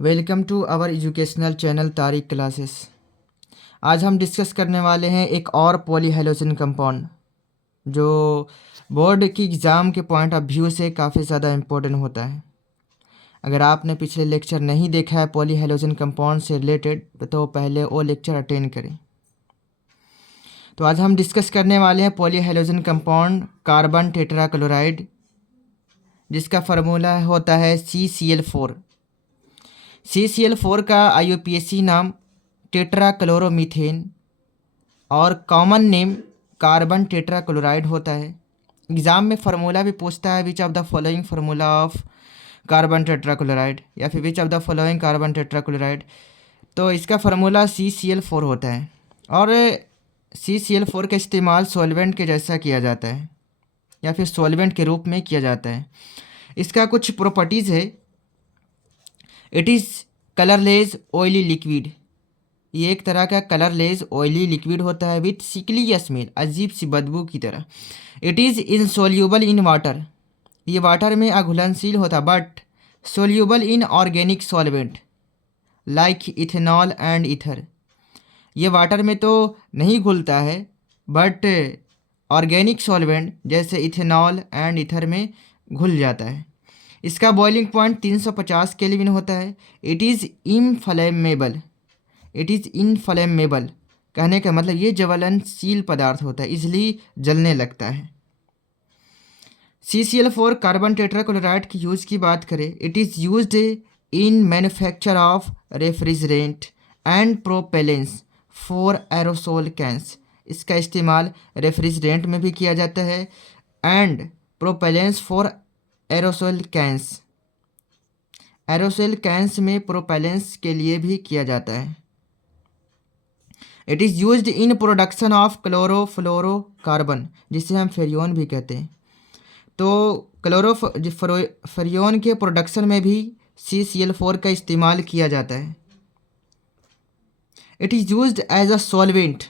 Welcome to our educational channel Tariq Classes. आज हम discuss करने वाले हैं एक और पॉलीहेलोजन कंपाउंड जो बोर्ड की एग्ज़ाम के पॉइंट ऑफ व्यू से काफ़ी ज़्यादा इम्पोर्टेंट होता है। अगर आपने पिछले लेक्चर नहीं देखा है पॉलीहेलोजन कंपाउंड से रिलेटेड तो पहले वो लेक्चर अटेंड करें। तो आज हम डिस्कस करने वाले हैं पॉलीहेलोजन कंपाउंड कार्बन टेट्राक्लोराइड, जिसका फार्मूला होता है CCl4। CCl4 का IUPAC नाम टेट्राक्लोरोमीथेन और कॉमन नेम कार्बन टेट्राक्लोराइड होता है। एग्ज़ाम में फार्मूला भी पूछता है which of the following formula of carbon tetrachloride या फिर which of the following carbon tetrachloride. तो इसका फार्मूला CCl4 होता है और CCl4 का इस्तेमाल सॉल्वेंट के जैसा किया जाता है या फिर सॉल्वेंट के रूप में किया जाता है। इसका कुछ प्रॉपर्टीज़ है। It is colourless oily liquid, ये एक तरह का कलरलेस ऑयली लिक्विड होता है विथ सिकली स्मेल, अजीब सी बदबू की तरह। It is insoluble in water, ये वाटर में अघुलनशील होता but soluble in organic solvent like ethanol and ether, ये वाटर में तो नहीं घुलता है बट ऑर्गेनिक सॉल्वेंट जैसे इथेनॉल एंड ईथर में घुल जाता है। इसका बॉइलिंग पॉइंट 350 केल्विन होता है। It is inflammable, it is inflammable कहने का मतलब ये ज्वलनशील पदार्थ होता है, इसलिए जलने लगता है। CCl4 कार्बन टेट्राक्लोराइड की यूज़ की बात करें, it is used in manufacture of refrigerant and propellants for aerosol cans, इसका इस्तेमाल रेफ्रिजरेंट में भी किया जाता है and propellants for aerosol cans, aerosol cans में प्रोपेलेंस के लिए भी किया जाता है। It is used in production of chlorofluorocarbon, जिसे हम फेरियोन भी कहते हैं। तो फेरियोन के प्रोडक्शन में भी CCl4 का इस्तेमाल किया जाता है। It is used as a solvent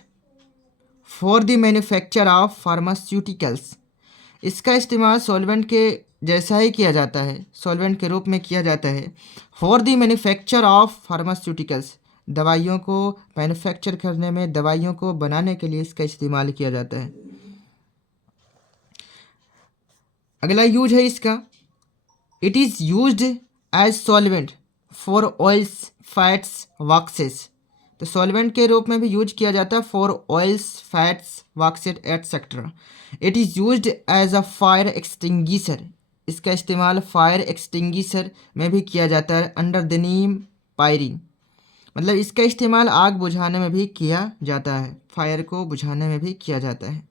for the manufacture of pharmaceuticals, इसका इस्तेमाल सॉल्वेंट के जैसा ही किया जाता है, सॉल्वेंट के रूप में किया जाता है। For the manufacture of pharmaceuticals, दवाइयों को मैन्युफैक्चर करने में, दवाइयों को बनाने के लिए इसका इस्तेमाल किया जाता है। अगला यूज है इसका, it is used as solvent for oils fats waxes, तो सॉल्वेंट के रूप में भी यूज किया जाता है for oils fats waxes etcetera. It is used as a fire extinguisher, इसका इस्तेमाल फायर एक्सटिंग्विशर में भी किया जाता है अंडर द नेम पायरिंग, मतलब इसका इस्तेमाल आग बुझाने में भी किया जाता है, फायर को बुझाने में भी किया जाता है।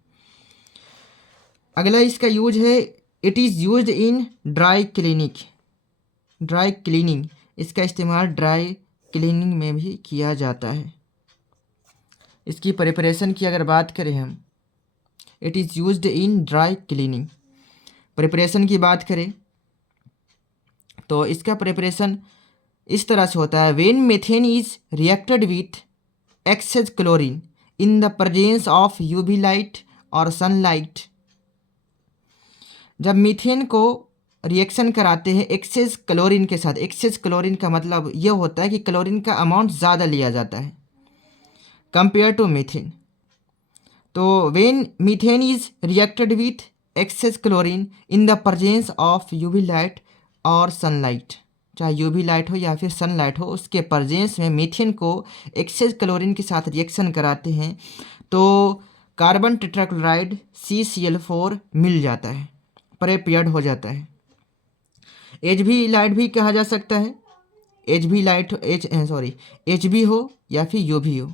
अगला इसका यूज है, it is used in dry cleaning, इसका इस्तेमाल ड्राई क्लीनिंग में भी किया जाता है। इसकी प्रिपरेशन की अगर बात करें हम, it is used in dry cleaning, preparation की बात करें तो इसका प्रिपरेशन इस तरह से होता है। When methane is reacted with access chlorine in the presence of UV light और सनलाइट, जब मीथेन को रिएक्शन कराते हैं एक्सेस क्लोरीन के साथ, एक्सेस क्लोरीन का मतलब यह होता है कि क्लोरीन का अमाउंट ज़्यादा लिया जाता है कंपेयर टू मीथेन। तो when methane is reacted with access chlorine in the presence of UV light और सनलाइट, चाहे यूवी लाइट हो या फिर सनलाइट हो, उसके प्रेजेंस में मीथेन को एक्सेस क्लोरीन के साथ रिएक्शन कराते हैं तो कार्बन टेट्राक्लोराइड CCl4 मिल जाता है, प्रिपेयर्ड हो जाता है। HB लाइट भी कहा जा सकता है, HB हो या फिर UV हो,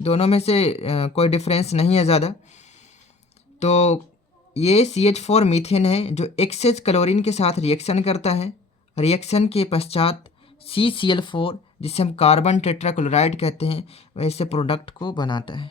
दोनों में से कोई डिफरेंस नहीं है ज़्यादा। तो ये CH4 मीथेन है जो एक्सेस क्लोरीन के साथ रिएक्शन करता है, रिएक्शन के पश्चात CCl4 जिसे हम कार्बन टेट्राक्लोराइड कहते हैं वैसे प्रोडक्ट को बनाता है।